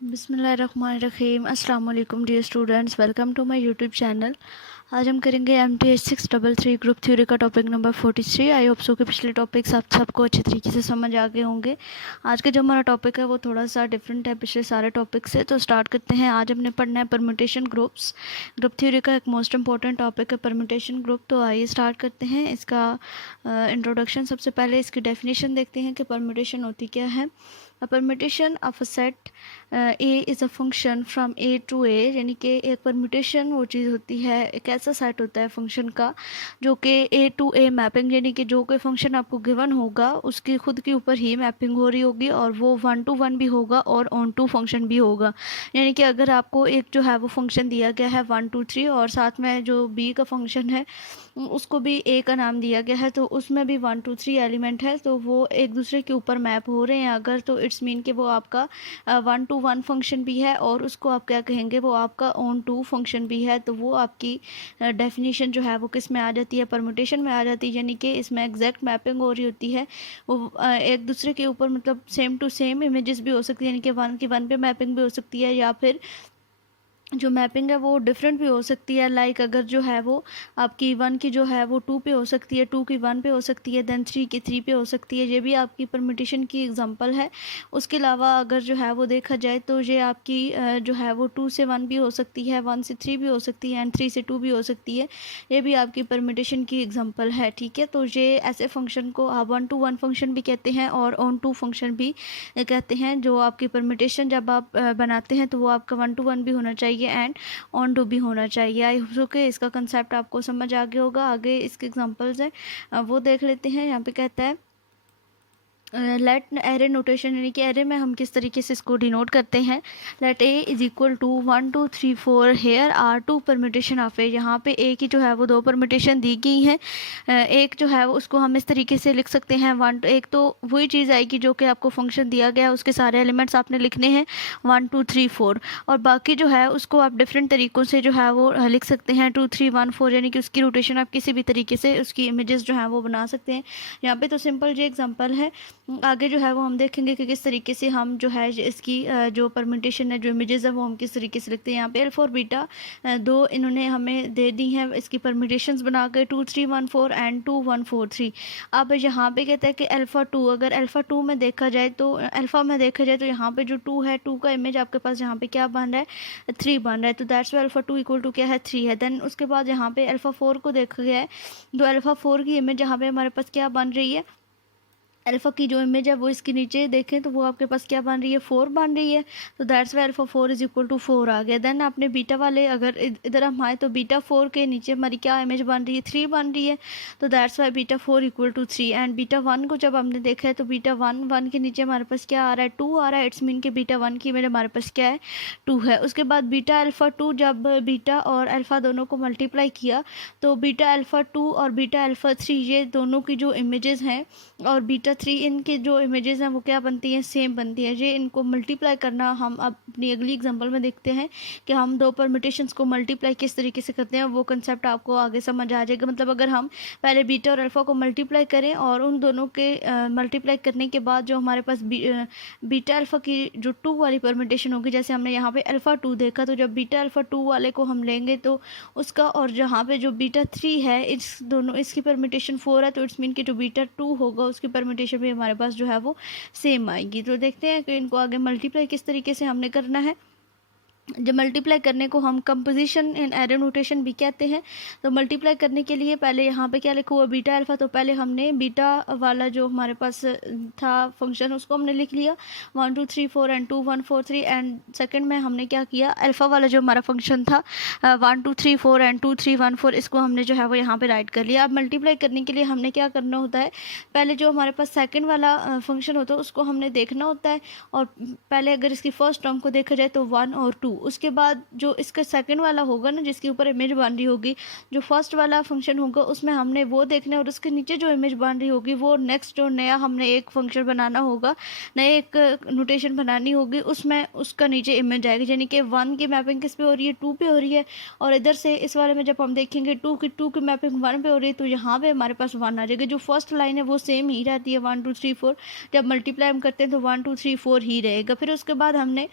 बिस्मिल्लाहिर्रहमानिर्रहीम। अस्सलाम वालेकुम dear students, welcome to my YouTube channel. आज हम करेंगे MTH 633 ग्रुप थ्योरी का topic number 43। I hope so के पिछले टॉपिक्स आप सबको अच्छे तरीके से समझ आ गए होंगे। आज का जो हमारा टॉपिक है वो थोड़ा सा डिफरेंट है पिछले सारे टॉपिक से, तो स्टार्ट करते हैं। आज हमने पढ़ना है परम्यूटेशन ग्रुप्स। ग्रुप थ्योरी का एक मोस्ट इंपॉर्टेंट टॉपिक है परम्यूटेशन ग्रुप। तो आइए स्टार्ट करते हैं इसका इंट्रोडक्शन। सबसे पहले इसकी डेफिनेशन देखते हैं कि परम्यूटेशन होती क्या है। A permutation of a set A is a function from A to A, यानी कि एक परम्यूटेशन वो चीज़ होती है, एक ऐसा सेट होता है फंक्शन का जो कि A to A मैपिंग, यानी कि जो कोई फंक्शन आपको गिवन होगा उसकी खुद के ऊपर ही मैपिंग हो रही होगी और वो 1 to 1 भी होगा और ऑन टू फंक्शन भी होगा। यानी कि अगर आपको एक जो है वो फंक्शन दिया गया है 1 2 3 और साथ में जो B का फंक्शन है उसको भी A का नाम दिया गया है, तो उसमें भी 1 2 3 एलिमेंट है, तो वो एक दूसरे के ऊपर मैप हो रहे हैं अगर, तो इट्स मीन कि वो आपका 1 to 1 फंक्शन भी है और उसको आप क्या कहेंगे, वो आपका ऑन टू फंक्शन भी है। तो वो आपकी डेफिनेशन जो है वो किस में आ जाती है, परम्यूटेशन में आ जाती है, यानी कि इसमें एग्जैक्ट मैपिंग हो रही होती है। वो एक दूसरे के ऊपर मतलब सेम टू सेम इमेजेस भी हो सकती है, यानी कि 1 की 1 पे मैपिंग भी हो सकती है, या फिर जो मैपिंग है वो डिफरेंट भी हो सकती है। लाइक अगर जो है वो आपकी 1 की जो है वो 2 पे हो सकती है, 2 की 1 पे हो सकती है, देन 3 की 3 पे हो सकती है। ये भी आपकी परम्यूटेशन की एग्जांपल है। उसके अलावा अगर जो है वो देखा जाए तो ये आपकी जो है वो 2 से 1 भी हो सकती है, 1 से 3 भी हो सकती है एंड 3 से 2 भी हो सकती है। ये भी आपकी परम्यूटेशन की एग्जाम्पल है, ठीक है। तो ये ऐसे फंक्शन को आप 1 to 1 फंक्शन भी कहते हैं और ऑन टू फंक्शन भी कहते हैं। जो आपकी परम्यूटेशन जब आप बनाते हैं तो वो आपका 1 to 1 भी होना चाहिए एंड ऑन टू भी होना चाहिए। आई होप कि इसका कंसेप्ट आपको समझ आ गया होगा। आगे इसके एग्जांपल्स हैं वो देख लेते हैं। यहाँ पे कहता है लेट एरे नोटेशन, यानी कि एरे में हम किस तरीके से इसको डिनोट करते हैं। Let A is equal to 1 2 3 4 here are 2 permutation of A. यहाँ पे ए की जो है वो 2 परम्यूटेशन दी गई हैं। एक जो है वो उसको हम इस तरीके से लिख सकते हैं एक तो वही चीज़ आएगी जो कि आपको फंक्शन दिया गया है, उसके सारे एलिमेंट्स आपने लिखने हैं 1 2 3 4, और बाकी जो है उसको आप डिफरेंट तरीक़ों से जो है वो लिख सकते हैं 2 3 1 4, यानी कि उसकी रोटेशन आप किसी भी तरीके से उसकी इमेजेस जो हैं वो बना सकते हैं। यहाँ पे तो सिंपल जो एग्जांपल है। आगे जो है वो हम देखेंगे कि किस तरीके से हम जो है इसकी जो परम्यूटेशन है, जो इमेजेस है वो हम किस तरीके से लिखते हैं। यहाँ पे अल्फा और बीटा दो इन्होंने हमें दे दी हैं इसकी परम्यूटेशंस बना के 2 3 1 4 एंड 2 1 4 3। अब यहाँ पे कहता है कि अल्फा 2, अगर अल्फा 2 में देखा जाए तो यहाँ पे जो 2 है, 2 का इमेज आपके पास यहाँ पे क्या बन रहा है, 3 बन रहा है, तो that's why alpha 2 equal to क्या है, 3 है। देन उसके बाद यहाँ पे अल्फा 4 को देखा गया है, तो अल्फा 4 की इमेज यहाँ पे हमारे पास क्या बन रही है, अल्फ़ा की जो इमेज है वो इसके नीचे देखें तो वो आपके पास क्या बन रही है, 4 बन रही है, तो that's why alpha 4 is equal to 4 आ गया। देन आपने बीटा वाले अगर इधर हम आए तो बीटा 4 के नीचे हमारी क्या इमेज बन रही है, 3 बन रही है, तो that's why beta 4 equal to 3। And beta 1 को जब हमने देखा है तो बीटा 1 के नीचे हमारे पास क्या आ रहा है, 2 आ रहा है, इट्स मीन के बीटा 1 की इमेज हमारे पास क्या है, 2 है। उसके बाद बीटा अल्फ़ा 2, जब बीटा और अल्फ़ा दोनों को मल्टीप्लाई किया तो बीटा अल्फ़ा 2 और बीटा अल्फ़ा 3 ये दोनों की जो इमेजेस हैं और बीटा 3 इनके जो इमेजेस हैं वो क्या बनती हैं, सेम बनती है। ये इनको मल्टीप्लाई करना हम अपनी अगली एग्जांपल में देखते हैं कि हम दो परम्यूटेशंस को मल्टीप्लाई किस तरीके से करते हैं, वो कंसेप्ट आपको आगे समझ आ जाएगा। मतलब अगर हम पहले बीटा और अल्फ़ा को मल्टीप्लाई करें और उन दोनों के मल्टीप्लाई करने के बाद जो हमारे पास बीटा अल्फ़ा की जो 2 वाली परम्यूटेशन होगी, जैसे हमने यहाँ पे अल्फ़ा 2 देखा, तो जब बीटा अल्फ़ा 2 वाले को हम लेंगे तो उसका, और जहाँ पे जो बीटा 3 है इसकी परम्यूटेशन 4 है, तो इट्स मीन कि जो बीटा 2 होगा उसकी परम्यूटेशन भी हमारे पास जो है वो सेम आएगी। तो देखते हैं कि इनको आगे मल्टीप्लाई किस तरीके से हमने करना है। जब मल्टीप्लाई करने को हम कंपोजिशन इन एरे नोटेशन भी कहते हैं। तो मल्टीप्लाई करने के लिए पहले यहाँ पे क्या लिखा हुआ, बीटा अल्फ़ा, तो पहले हमने बीटा वाला जो हमारे पास था फंक्शन उसको हमने लिख लिया 1 2 3 4 एंड 2 1 4 3, एंड सेकंड में हमने क्या किया, अल्फ़ा वाला जो हमारा फंक्शन था 1 2 3 4 एंड 2 3 1 4, इसको हमने जो है वो यहाँ पे राइट कर लिया। अब मल्टीप्लाई करने के लिए हमने क्या करना होता है, पहले जो हमारे पास सेकेंड वाला फंक्शन होता है उसको हमने देखना होता है, और पहले अगर इसकी फर्स्ट टर्म को देखा जाए तो 1 और 2, उसके बाद जो इसका सेकंड वाला होगा ना जिसके ऊपर इमेज बन रही होगी, जो फर्स्ट वाला फंक्शन होगा उसमें हमने वो देखना है, और उसके नीचे जो इमेज बन रही होगी वो नेक्स्ट जो नया हमने एक फंक्शन बनाना होगा, नए एक नोटेशन बनानी होगी, उसमें उसका नीचे इमेज आएगी। यानी कि 1 की मैपिंग किस पे हो रही है, 2 पे हो रही है, और इधर से इस वाले में जब हम देखेंगे 2 की मैपिंग 1 पे हो रही है, तो यहाँ पे हमारे पास 1 आ जाएगा। जो फर्स्ट लाइन है वो सेम ही रहती है 1 2 3 4, जब मल्टीप्लाई हम करते हैं तो 1 2 3 4 ही रहेगा। फिर उसके बाद हमने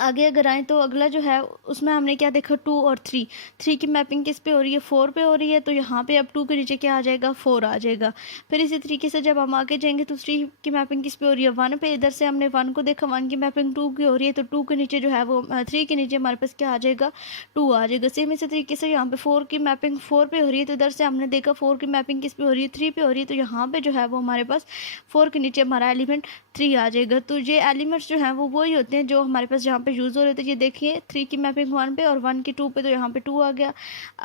आगे अगर आए तो अगला जो है उसमें हमने क्या देखा, 2 और 3। 3 की मैपिंग किस पे हो रही है, 4 पे हो रही है, तो यहाँ पे अब 2 के नीचे क्या आ जाएगा, 4 आ जाएगा। फिर इसी तरीके से जब हम आगे जाएंगे तो 3 की मैपिंग किस पे हो रही है, 1 पे। इधर से हमने 1 को देखा, 1 की मैपिंग 2 की हो रही है, तो 2 के नीचे जो है वो 3 के नीचे हमारे पास क्या आ जाएगा, 2 आ जाएगा। सेम इसी तरीके से यहाँ पे 4 की मैपिंग 4 पे हो रही है, तो इधर से हमने देखा 4 की मैपिंग किस पे हो रही है, 3 पे हो रही है, तो यहाँ पे जो है वो हमारे पास 4 के नीचे हमारा एलिमेंट 3 आ जाएगा। तो ये एलिमेंट्स जो हैं वो वही होते हैं जो हमारे पास जहाँ पे यूज़ हो रहे थे। ये देखिए 3 की मैपिंग 1 पे और 1 की 2 पे, तो यहाँ पे 2 आ गया।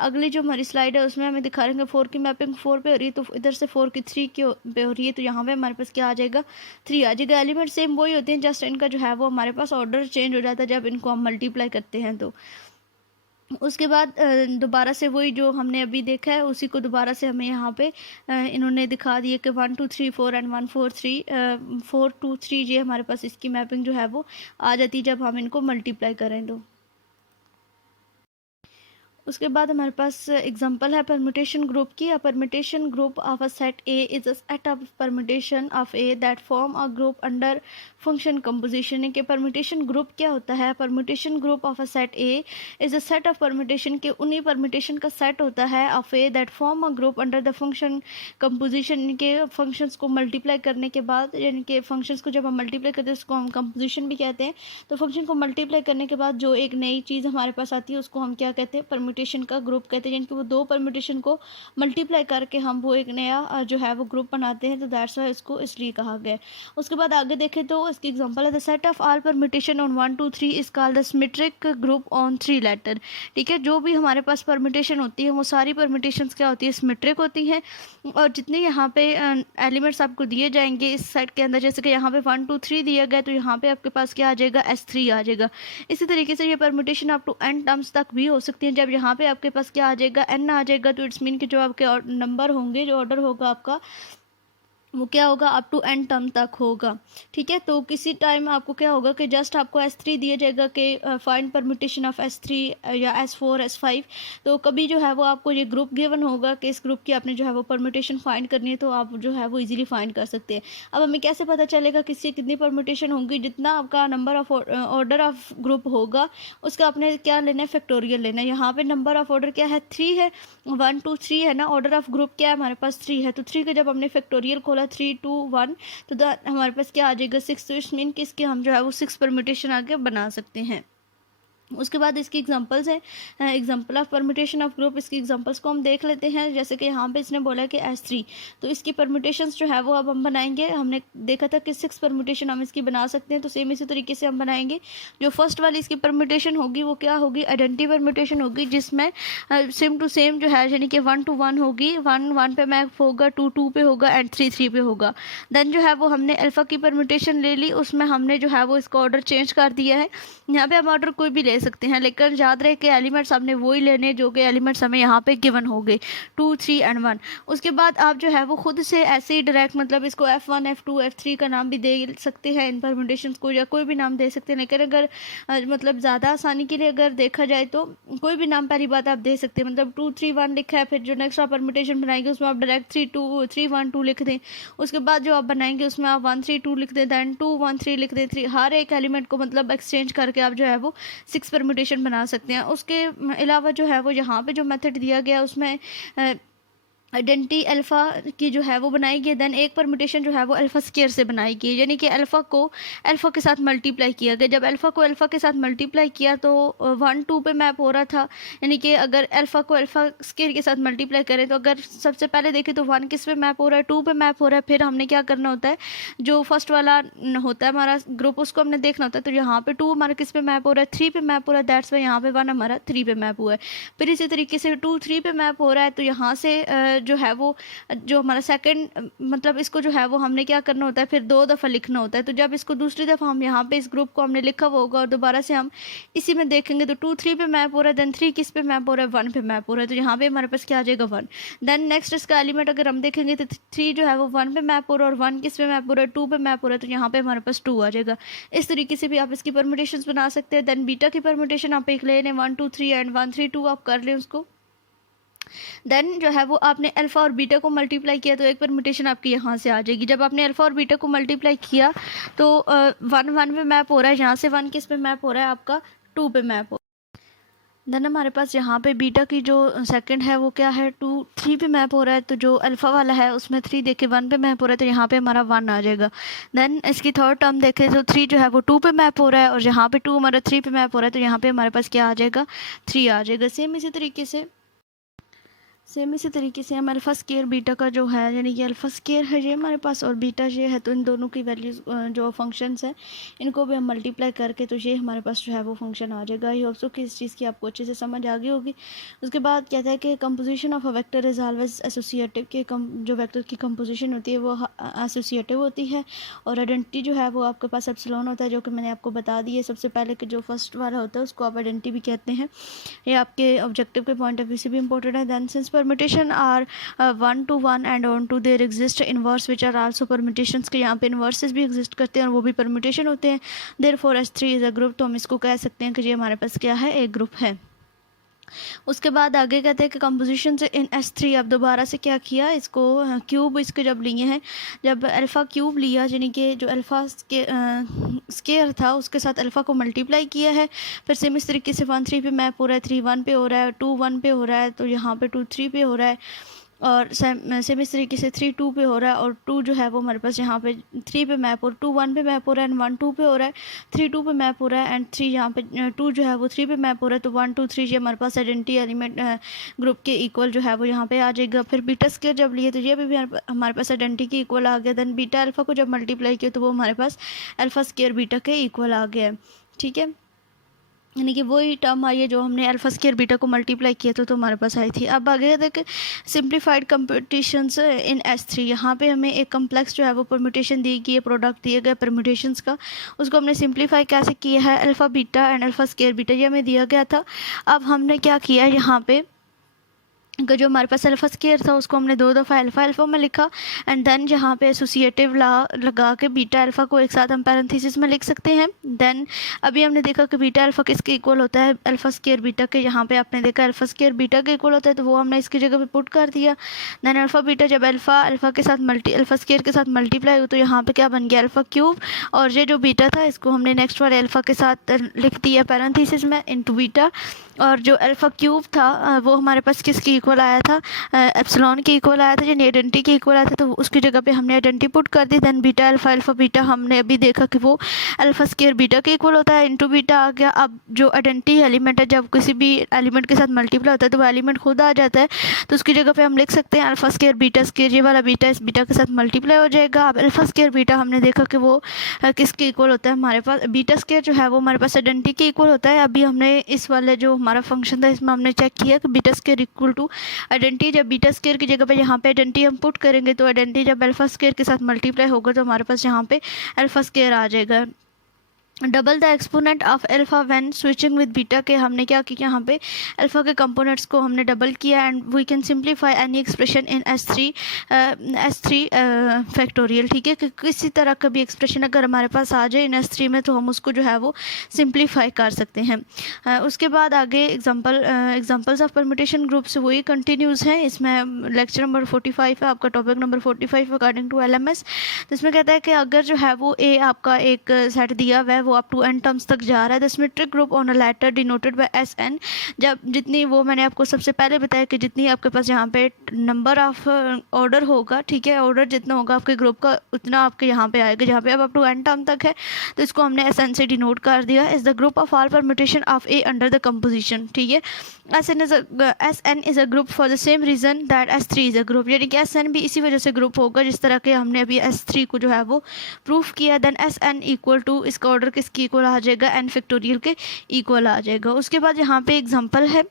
अगली जो हमारी स्लाइड है उसमें हमें दिखा रहे हैं 4 की मैपिंग 4 पे हो रही है, तो इधर से 4 की 3 की पे हो रही है, तो यहाँ पे हमारे पास क्या आ जाएगा, 3 आ जाएगा। एलिमेंट सेम वही होते हैं, जस्ट इनका जो है वो हमारे पास ऑर्डर चेंज हो जाता है जब इनको हम मल्टीप्लाई करते हैं। तो उसके बाद दोबारा से वही जो हमने अभी देखा है उसी को दोबारा से हमें यहाँ पे इन्होंने दिखा दिया कि 1 2 3 4 एंड 1 4 3 4 2 3, ये हमारे पास इसकी मैपिंग जो है वो आ जाती है जब हम इनको मल्टीप्लाई करें। तो उसके बाद हमारे पास एग्जांपल है परम्यूटेशन ग्रुप की। A permutation group of a set A is a set of permutation of A that form a group under function composition. के परम्यूटेशन ग्रुप क्या होता है, permutation group of a set A is a set of permutation के उन्हीं permutation का set होता है of A that form a group under the function composition. के फंक्शंस को मल्टीप्लाई करने के बाद, यानी कि फंक्शंस को जब हम मल्टीप्लाई करते हैं उसको हम कंपोजिशन भी कहते हैं। तो फंक्शन को मल्टीप्लाई करने के बाद जो एक नई चीज़ हमारे पास आती है उसको हम क्या कहते हैं, परम्यूटेशन का ग्रुप कहते हैं। यानी कि वो दो परम्यूटेशन को मल्टीप्लाई करके हम वो एक नया जो है वो ग्रुप बनाते हैं, तो दैट्स वाई इसको इसलिए कहा गया है। उसके बाद आगे देखें तो इसकी एग्जांपल है the set of all permutation on 1 2 3 is called the symmetric group on 3 letter. ठीक है, जो भी हमारे पास परम्यूटेशन होती है वो सारी परम्यूटेशंस क्या होती है, सिमेट्रिक होती हैं। और जितने यहाँ पे एलिमेंट्स आपको दिए जाएंगे इस सेट के अंदर, जैसे कि यहाँ पे 1 2 3 दिया गया, तो यहाँ पे आपके पास क्या आ जाएगा, S3 आ जाएगा। इसी तरीके से ये permutation up to n terms तक भी हो सकती है। जब यहाँ पे आपके पास क्या आ जाएगा, n आ जाएगा, तो इट्स मीन कि जो आपके नंबर होंगे, जो ऑर्डर होगा आपका, वो क्या होगा, अप टू n टर्म तक होगा। ठीक है, तो किसी टाइम आपको क्या होगा कि जस्ट आपको S3 दिया जाएगा कि फाइंड परम्यूटेशन ऑफ S3 या S4 S5। तो कभी जो है वो आपको ये ग्रुप गिवन होगा कि इस ग्रुप की आपने जो है वो परम्यूटेशन फाइंड करनी है, तो आप जो है वो इजीली फाइंड कर सकते हैं। अब हमें कैसे पता चलेगा किसकी कितनी परम्यूटेशन होगी, जितना आपका number of order of group होगा उसका आपने क्या लेना है, फैक्टोरियल लेना है। यहाँ पे नंबर ऑफ ऑर्डर क्या है, 3 है, 1 2 3 है ना। ऑर्डर ऑफ ग्रुप क्या है हमारे पास, 3 है, तो 3 का जब हमने फैक्टोरियल खोला 3 2 1, तो हमारे पास क्या आ जाएगा, 6। तो इस मीन कि इसके हम जो है वो 6 परम्यूटेशन आगे बना सकते हैं। उसके बाद इसकी एग्जांपल्स हैं, example of permutation of group. इसकी एग्जांपल्स को हम देख लेते हैं। जैसे कि यहाँ पे इसने बोला कि S3, तो इसकी परम्यूटेशंस जो है वो अब हम बनाएंगे। हमने देखा था कि 6 परम्यूटेशन हम इसकी बना सकते हैं, तो सेम इसी तरीके से हम बनाएंगे। जो फर्स्ट वाली इसकी परम्यूटेशन होगी वो क्या होगी, आइडेंटिटी परम्यूटेशन होगी, जिसमें सेम टू सेम जो है, यानी कि 1 to 1 होगी, 1 1 पे मैप होगा, 2 2 पे होगा एंड 3 3 पे होगा। देन जो है वो हमने अल्फ़ा की परम्यूटेशन ले ली, उसमें हमने जो है वो इसका ऑर्डर चेंज कर दिया है। यहाँ पे हम ऑर्डर कोई भी ले सकते हैं, लेकिन याद रहे कि एलिमेंट्स हमने वही लेने जो कि एलिमेंट्स हमें यहाँ पे गिवन हो गए, 2 3 एंड 1। उसके बाद आप जो है वो खुद से ऐसे ही डायरेक्ट, मतलब इसको F1 F2 F3 का नाम भी दे सकते हैं इन परम्यूटेशंस को, या कोई भी नाम दे सकते हैं। लेकिन अगर मतलब ज़्यादा आसानी के लिए अगर देखा जाए तो कोई भी नाम पहली बात आप दे सकते हैं। मतलब 2 3 1 लिखा है, फिर जो नेक्स्ट आप परम्यूटेशन बनाएंगे उसमें आप डायरेक्ट 3 1 2 लिख दें। उसके बाद जो आप बनाएंगे उसमें आप 1 3 2 लिख दें, दैन 2 1 3 लिख दें, 3। हर एक एलिमेंट को मतलब एक्सचेंज करके आप जो है वो 6 परम्यूटेशन बना सकते हैं। उसके अलावा जो है वो यहाँ पे जो मेथड दिया गया उसमें आइडेंटिटी अल्फ़ा की जो है वो बनाई गई। देन एक परम्यूटेशन जो है वो अल्फ़ा स्क्वायर से बनाई गई, यानी कि अल्फ़ा को अल्फ़ा के साथ मल्टीप्लाई किया गया। जब अल्फ़ा को अल्फ़ा के साथ मल्टीप्लाई किया तो 1 2 पे मैप हो रहा था, यानी कि अगर अल्फ़ा को अल्फ़ा स्क्वायर के साथ मल्टीप्लाई करें तो अगर सबसे पहले देखें तो 1 किस पे मैप हो रहा है, 2 पे मैप हो रहा है। फिर हमने क्या करना होता है, जो फर्स्ट वाला होता है हमारा ग्रुप उसको हमने देखना होता है। तो यहाँ पे 2 हमारा किस पे मैप हो रहा है, 3 पे मैप हो रहा है, दैट्स वाई यहाँ पे 1 हमारा 3 पे मैप हुआ है। फिर इसी तरीके से 2 3 पे मैप हो रहा है, तो यहाँ से जो है वो जो हमारा सेकंड, मतलब इसको जो है वो हमने क्या करना होता है, फिर 2 दफ़ा लिखना होता है। तो जब इसको दूसरी दफ़ा हम यहाँ पे इस ग्रुप को हमने लिखा हुआ होगा और दोबारा से हम इसी में देखेंगे तो 2 3 पे मैप हो रहा है, देन 3 किस पे मैप हो रहा है, 1 पे मैप हो रहा है, तो यहाँ पे हमारे पास क्या आ जाएगा, 1। देन नेक्स्ट इसका एलिमेंट अगर हम देखेंगे तो 3 जो है वो 1 पे मैप हो रहा है और 1 किस पे मैप हो रहा है, 2 पे मैप हो रहा है, तो यहाँ पे हमारे पास 2 आ जाएगा। इस तरीके से भी आप इसकी परम्यूटेशंस बना सकते हैं। देन बीटा की परम्यूटेशन आप एक ले लें, 1 2 3 एंड 1 3 2 आप कर लें उसको। देन जो है वो आपने अल्फ़ा और बीटा को मल्टीप्लाई किया तो एक परम्यूटेशन आपकी यहाँ से आ जाएगी। जब आपने अल्फ़ा और बीटा को मल्टीप्लाई किया तो 1 1 पे मैप हो रहा है, यहाँ से 1 किस पे मैप हो रहा है आपका 2 पे मैप हो। देन हमारे पास यहाँ पे बीटा की जो सेकंड है वो क्या है 2 3 पे मैप हो रहा है, तो जो अल्फ़ा वाला है उसमें 3 देखे 1 पे मैप हो रहा है तो यहाँ पे हमारा 1 आ जाएगा। देन इसकी थर्ड टर्म देखें तो 3 जो है वो 2 पे मैप हो रहा है और यहाँ पे 2 हमारा 3 पे मैप हो रहा है तो यहाँ पे हमारे पास क्या आ जाएगा 3 आ जाएगा। सेम इसी तरीके से हम अल्फ़ा स्केयर बीटा का जो है यानी कि अल्फ़ा स्केयर है ये हमारे पास और बीटा ये है, तो इन दोनों की वैल्यूज़ जो फंक्शंस हैं इनको भी हम मल्टीप्लाई करके तो ये हमारे पास जो है वो फंक्शन आ जाएगा। आई होप सो कि इस चीज़ की आपको अच्छे से समझ आ गई होगी। उसके बाद कहता है कि composition of a vector is always associative, कि जो वेक्टर की कंपोजिशन होती है वो एसोसिएटिव होती है और आइडेंटिटी जो है वो आपके पास एप्सिलॉन होता है, जो कि मैंने आपको बता दी है सबसे पहले कि जो फर्स्ट वाला होता है उसको आप आइडेंटिटी भी कहते हैं। ये आपके ऑब्जेक्टिव के पॉइंट ऑफ व्यू से भी इंपॉर्टेंट है। Then since permutation are 1 to 1 and on to there exist inverse which are also permutations, के यहाँ पे इन्वर्सेस भी एग्जिस्ट करते हैं और वो भी परम्यूटेशन होते हैं। therefore S3 is a group, तो हम इसको कह सकते हैं कि ये हमारे पास क्या है एक ग्रुप है। उसके बाद आगे कहते हैं कि कंपोजिशन से इन S3 अब दोबारा से क्या किया, इसको क्यूब इसके जब लिए हैं, जब अल्फ़ा क्यूब लिया यानी कि जो अल्फ़ा स्केयर था उसके साथ अल्फ़ा को मल्टीप्लाई किया है, फिर सेम इस तरीके से 1 3 पे मैप हो रहा है, 3 1 पे हो रहा है, 2 1 पे हो रहा है, तो यहाँ पे 2 3 पे हो रहा है और सेम इस तरीके से 3 2 पे हो रहा है और 2 जो है वो हमारे पास यहाँ पे 3 पे मैप और 2 1 पे मैप हो रहा है एंड 1 2 पे हो रहा है, 3 2 पे मैप हो रहा है एंड 3 यहाँ पे 2 जो है वो 3 पे मैप हो रहा है, तो 1 2 3 ये हमारे पास आइडेंटिटी एलिमेंट ग्रुप के इक्वल जो है वो यहाँ पे आ जाएगा। फिर बीटा स्केयर जब लिए तो ये भी हमारे पास आइडेंटिटी के इक्वल आ गया। देन बीटा अल्फ़ा को जब मल्टीप्लाई किया तो वो हमारे पास अल्फ़ा स्केयर बीटा के इक्वल आ गया है। ठीक है, यानी कि वही टर्म आई है जो हमने अल्फ़ा स्केयर बीटा को मल्टीप्लाई किया तो हमारे पास आई थी। अब आगे देखें सिंप्लीफाइड कंप्यूटेशंस इन S3, यहाँ पे हमें एक कम्प्लेक्स जो है वो परम्यूटेशन दी गई है, प्रोडक्ट दिए गए परम्यूटेशंस का, उसको हमने सिंप्लीफाई कैसे किया है, alpha beta and alpha square beta ये हमें दिया गया था। अब हमने क्या किया यहाँ पे कि जो हमारे पास अल्फ़ा स्केयर था उसको हमने 2 दफ़ा अल्फ़ा में लिखा एंड देन जहाँ पे एसोसिएटिव लगा के बीटा अल्फ़ा को एक साथ हम पैरेंथेसिस में लिख सकते हैं। देन अभी हमने देखा कि बीटा अल्फ़ा किसके इक्वल होता है, अल्फ़ा स्केयर बीटा के, यहाँ पे आपने देखा अल्फ़ा स्केयर बीटा के इक्वल होता है तो वो हमने इसकी जगह पे पुट कर दिया। देन अल्फ़ा बीटा जब अल्फ़ा के साथ अल्फ़ा स्केयर के साथ मल्टीप्लाई हो तो यहाँ पर क्या बन गया अल्फ़ा क्यूब, और ये जो बीटा था इसको हमने नेक्स्ट वाले अल्फ़ा के साथ लिख दिया पैरेंथेसिस में इंटू बीटा, और जो अल्फ़ा क्यूब था वो हमारे पास किसके इक्वल आया था, एप्सिलॉन के इक्वल आया था, यानी आइडेंटिटी के इक्वल आया था, तो उसकी जगह पे हमने आइडेंटिटी पुट कर दी। देन बीटा अल्फ़ा बीटा हमने अभी देखा कि वो अल्फ़ा स्केयर बीटा के इक्वल होता है, इंटू बीटा आ गया। अब जो आइडेंटिटी एलिमेंट है जब किसी भी एलिमेंट के साथ मल्टीप्लाई होता है तो वो एलिमेंट खुद आ जाता है, तो उसकी जगह पर हम लिख सकते हैं अल्फ़ा स्केयर बीटा स्केयर, ये वाला बीटा इस बीटा के साथ मल्टीप्लाई हो जाएगा। अब अल्फ़ा स्केयर बीटा हमने देखा कि वो किसके इक्वल होता है, हमारे पास बीटा स्केयर जो है वो हमारे पास आइडेंटिटी के इक्वल होता है। अभी हमने इस वाले जो हमारा फंक्शन था इसमें हमने चेक किया कि beta square equal to identity, जब बीटा स्केयर की जगह पे यहाँ पे आइडेंटिटी हम पुट करेंगे तो आइडेंटिटी जब अल्फ़ा स्केयर के साथ मल्टीप्लाई होगा तो हमारे पास यहाँ पे अल्फ़ा स्केयर आ जाएगा। Double the exponent of alpha when switching with beta, के हमने क्या किया यहाँ पे अल्फ़ा के कंपोनेंट्स को हमने डबल किया and we can simplify any expression in S3 factorial. ठीक है, कि किसी तरह का भी एक्सप्रेशन अगर हमारे पास आ जाए इन S3 में तो हम उसको जो है वो सिंप्लीफाई कर सकते हैं। उसके बाद आगे एग्जांपल्स ऑफ परम्यूटेशन ग्रुप्स वही कंटिन्यूज़ हैं, इसमें लेक्चर नंबर 45 है आपका, topic number 45 according to LMS। तो इसमें कहता है कि अगर जो है वो ए आपका एक सेट दिया हुआ है वो अप टू n टर्म्स तक जा रहा है, the symmetric group on a letter denoted by SN, जब जितनी वो मैंने आपको सबसे पहले बताया कि जितनी आपके पास यहाँ पे नंबर ऑफ ऑर्डर होगा, ठीक है, ऑर्डर जितना होगा आपके ग्रुप का उतना आपके यहाँ पे आएगा, जहाँ पे अब अप टू n टर्म तक है तो इसको हमने SN से डिनोट कर दिया। Is the group of all permutation of A under the composition. ठीक है, SN is a group for the same reason that S3 is a group, यानी कि SN भी इसी वजह से ग्रुप होगा जिस तरह के हमने अभी S3 को जो है वो प्रूफ किया। देन SN इक्वल टू, इसका ऑर्डर किसकी इक्वल आ जाएगा, n फैक्टोरियल के इक्वल आ जाएगा। उसके बाद यहाँ पे एग्जांपल है,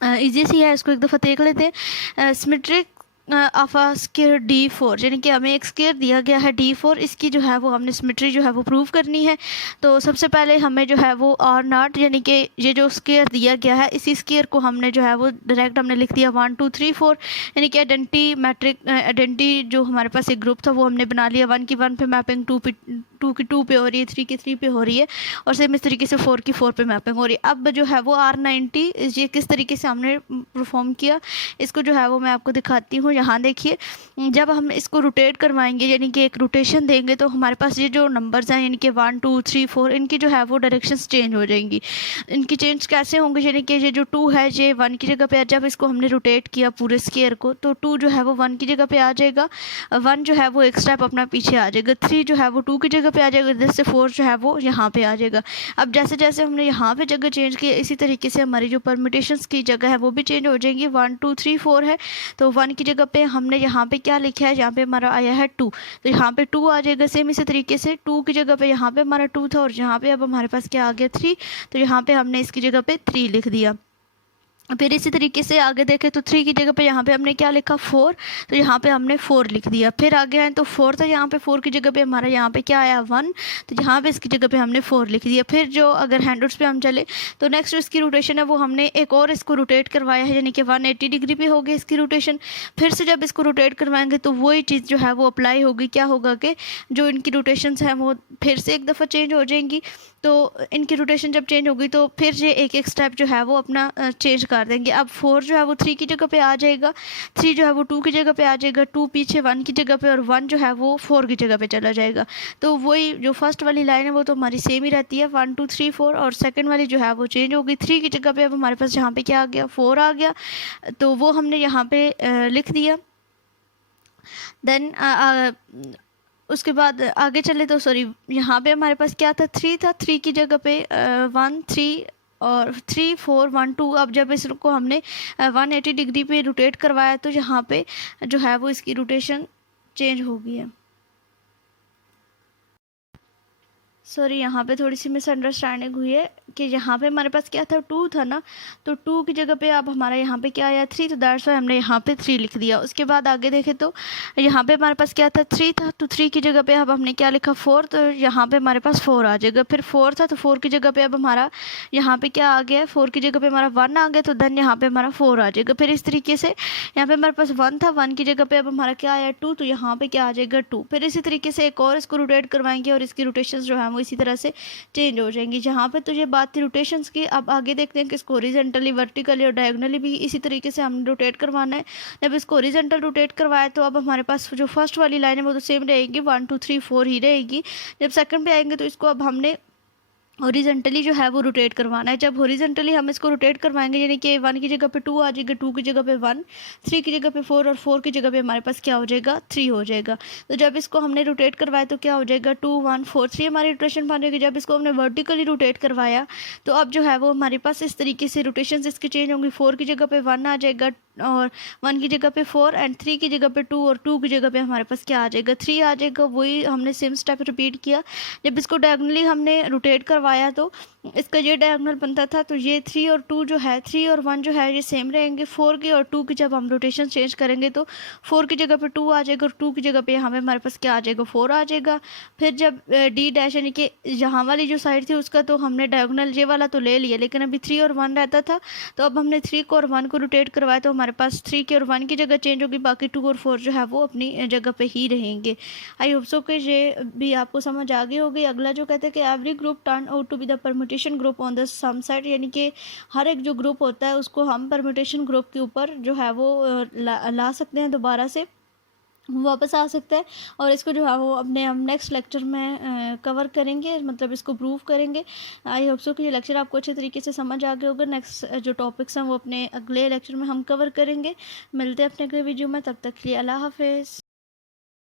इजी सी है, इसको एक दफ़ा देख लेते हैं। Symmetric of a square D4, यानी कि हमें एक स्केयर दिया गया है D4, इसकी जो है वो हमने सिमेट्री जो है वो प्रूव करनी है। तो सबसे पहले हमें जो है वो R0, यानी कि ये जो स्केयर दिया गया है इसी स्केयर को हमने जो है वो डायरेक्ट हमने लिख दिया 1 2 3 4, यानी कि आइडेंटिटी जो हमारे पास एक ग्रुप था वो हमने बना लिया। 1 की 1 पे मैपिंग, 2 की 2 पे हो रही है, 3 की 3 पे हो रही है, और सेम इस तरीके से 4 की 4 पे मैपिंग हो रही है। अब जो है वो R90 ये किस तरीके से हमने परफॉर्म किया, इसको जो है वो मैं आपको दिखाती हूँ। यहाँ देखिए, जब हम इसको रोटेट करवाएंगे, यानी कि एक रोटेशन देंगे, तो हमारे पास ये जो नंबर्स हैं, यानी कि 1 2 3 4, इनकी जो है वो डायरेक्शंस चेंज हो जाएंगी। इनकी चेंज कैसे होंगे, यानी कि ये जो 2 है ये 1 की जगह पे, जब इसको हमने रोटेट किया पूरे स्केयर को, तो 2 जो है वो 1 की जगह पे आ जाएगा, 1 जो है वो एक स्टेप अपना पीछे आ जाएगा, 3 जो है वो 2 की जगह पे आ जाएगा, जैसे 4 जो है वो यहाँ पे आ जाएगा। अब जैसे जैसे हमने यहाँ पे जगह चेंज की, इसी तरीके से हमारी जो परमिटेशंस की जगह है वो भी चेंज हो जाएंगी। 1 2 3 4 है, तो 1 की जगह पे हमने यहाँ पे क्या लिखा है, यहाँ पे हमारा आया है 2, तो यहाँ पे 2 आ जाएगा। सेम इसी तरीके से 2 की जगह पे यहाँ पे हमारा 2 था, और यहाँ पे अब हमारे पास क्या आ गया 3, तो यहाँ पे हमने इसकी जगह पे 3 लिख दिया। फिर इसी तरीके से आगे देखें तो 3 की जगह पे यहाँ पे हमने क्या लिखा 4, तो यहाँ पे हमने 4 लिख दिया। फिर आगे आए तो 4 था, यहाँ पे 4 की जगह पे हमारा यहाँ पे क्या आया 1, तो यहाँ पे इसकी जगह पे हमने 4 लिख दिया। फिर जो अगर हैंडआउट्स पे हम चले तो नेक्स्ट इसकी रोटेशन है वो हमने एक और इसको रोटेट करवाया है, यानी कि 180 डिग्री पे हो गई इसकी रोटेशन। फिर से जब इसको रोटेट करवाएंगे तो वही चीज़ जो है वो अप्लाई होगी। क्या होगा कि जो इनकी रोटेशंस हैं वो फिर से एक दफ़ा चेंज हो जाएंगी। तो इनकी रोटेशन जब चेंज होगी तो फिर ये एक एक स्टेप जो है वो अपना चेंज कर देंगे। अब 4 जो है वो 3 की जगह पे आ जाएगा, 3 जो है वो 2 की जगह पे आ जाएगा, 2 पीछे 1 की जगह पे, और 1 जो है वो 4 की जगह पे चला जाएगा। तो वही जो फर्स्ट वाली लाइन है वो तो हमारी सेम ही रहती है 1 2 3 4, और सेकंड वाली जो है वो चेंज होगी। 3 की जगह पे अब हमारे पास यहाँ पे क्या आ गया 4 आ गया, तो वो हमने यहाँ पे लिख दिया। देन उसके बाद आगे चले तो सॉरी, यहाँ पे हमारे पास क्या था 3 था, 3 की जगह पे 1 3 और 3 4 1 2। अब जब इसको हमने 180 डिग्री पे रोटेट करवाया तो यहाँ पे जो है वो इसकी रोटेशन चेंज हो गई है। सॉरी, यहाँ पे थोड़ी सी मिसअंडरस्टैंडिंग हुई है कि यहाँ पे हमारे पास क्या था 2 था ना, तो 2 की जगह पे अब हमारा यहाँ पे क्या आया 3, तो दैट्स वाई हमने यहाँ पे 3 लिख दिया। उसके बाद आगे देखें तो यहाँ पे हमारे पास क्या था 3 था, तो 3 की जगह पे अब हमने क्या लिखा 4, तो यहाँ पे हमारे पास 4 आ जाएगा। फिर 4 था तो 4 की जगह पे अब हमारा यहाँ पे क्या आ गया, 4 की जगह पे हमारा 1 आ गया, तो देन यहाँ पे हमारा 4 आ जाएगा। फिर इस तरीके से यहाँ पे हमारे पास 1 था, 1 की जगह पे अब हमारा क्या आया 2, तो यहाँ पे क्या आ जाएगा 2। फिर इसी तरीके से एक और इसको रोटेट करवाएंगे और इसकी रोटेशन जो है वो इसी तरह से चेंज हो जाएंगी। जहाँ पे तो ये बात थी रोटेशंस की, अब आगे देखते हैं कि इसको हॉरिजॉन्टली, वर्टिकली और डायगोनली भी इसी तरीके से हमने रोटेट करवाना है। जब इसको हॉरिजॉन्टल रोटेट करवाए तो अब हमारे पास जो फर्स्ट वाली लाइन है वो तो सेम रहेगी, 1 2 3 4 ही रहेगी। जब सेकंड पे आएंगे तो इसको अब हमने हॉरिजॉन्टली जो है वो रोटेट करवाना है। जब हॉरिजॉन्टली हम इसको रोटेट करवाएंगे, यानी कि 1 की जगह पे 2 आ जाएगा, 2 की जगह पे 1, 3 की जगह पे 4, और 4 की जगह पे हमारे पास क्या हो जाएगा 3 हो जाएगा। तो जब इसको हमने रोटेट करवाया तो क्या हो जाएगा 2 1 4 3 हमारी रोटेशन बन जाएगी। जब इसको हमने वर्टिकली रोटेट करवाया तो अब जो है वो हमारे पास इस तरीके से रोटेशन इसके चेंज होंगी। 4 की जगह पे 1 आ जाएगा, और 1 की जगह पे 4, एंड 3 की जगह पे 2, और 2 की जगह पे हमारे पास क्या आ जाएगा 3 आ जाएगा। वही हमने सेम स्टेप रिपीट किया। जब इसको डायगोनली हमने रोटेट करवाया तो इसका ये डायगोनल बनता था, तो ये 3 और 2 जो है, 3 और 1 जो है ये सेम रहेंगे। 4 की और 2 की जब हम रोटेशन चेंज करेंगे तो 4 की जगह पे 2 आ जाएगा, और 2 की जगह पे यहाँ पे हमारे पास क्या आ जाएगा 4 आ जाएगा। फिर जब डी डैश, यानी कि यहाँ वाली जो साइड थी उसका तो हमने डायगोनल ये वाला तो ले लिया, लेकिन अभी 3 और 1 रहता था, तो अब हमने 3 को और 1 को रोटेट करवाया तो हमारे पास 3 की और 1 की जगह चेंज होगी, बाकी 2 और 4 जो है वो अपनी जगह पे ही रहेंगे। आई होप सो कि ये भी आपको समझ आ गई होगी। अगला जो कहते हैं कि every group turn out to be the permutation group on the some set, यानी कि हर एक जो ग्रुप होता है उसको हम परम्यूटेशन ग्रुप के ऊपर जो है वो ला सकते हैं, दोबारा से वापस आ सकता है। और इसको जो है वो अपने हम नेक्स्ट लेक्चर में कवर करेंगे, मतलब इसको प्रूव करेंगे। आई होप सो कि ये लेक्चर आपको अच्छे तरीके से समझ आ गया होगा। नेक्स्ट जो टॉपिक्स हैं वो अपने अगले लेक्चर में हम कवर करेंगे। मिलते हैं अपने अगले वीडियो में, तब तक के लिए अल्लाह हाफिज़।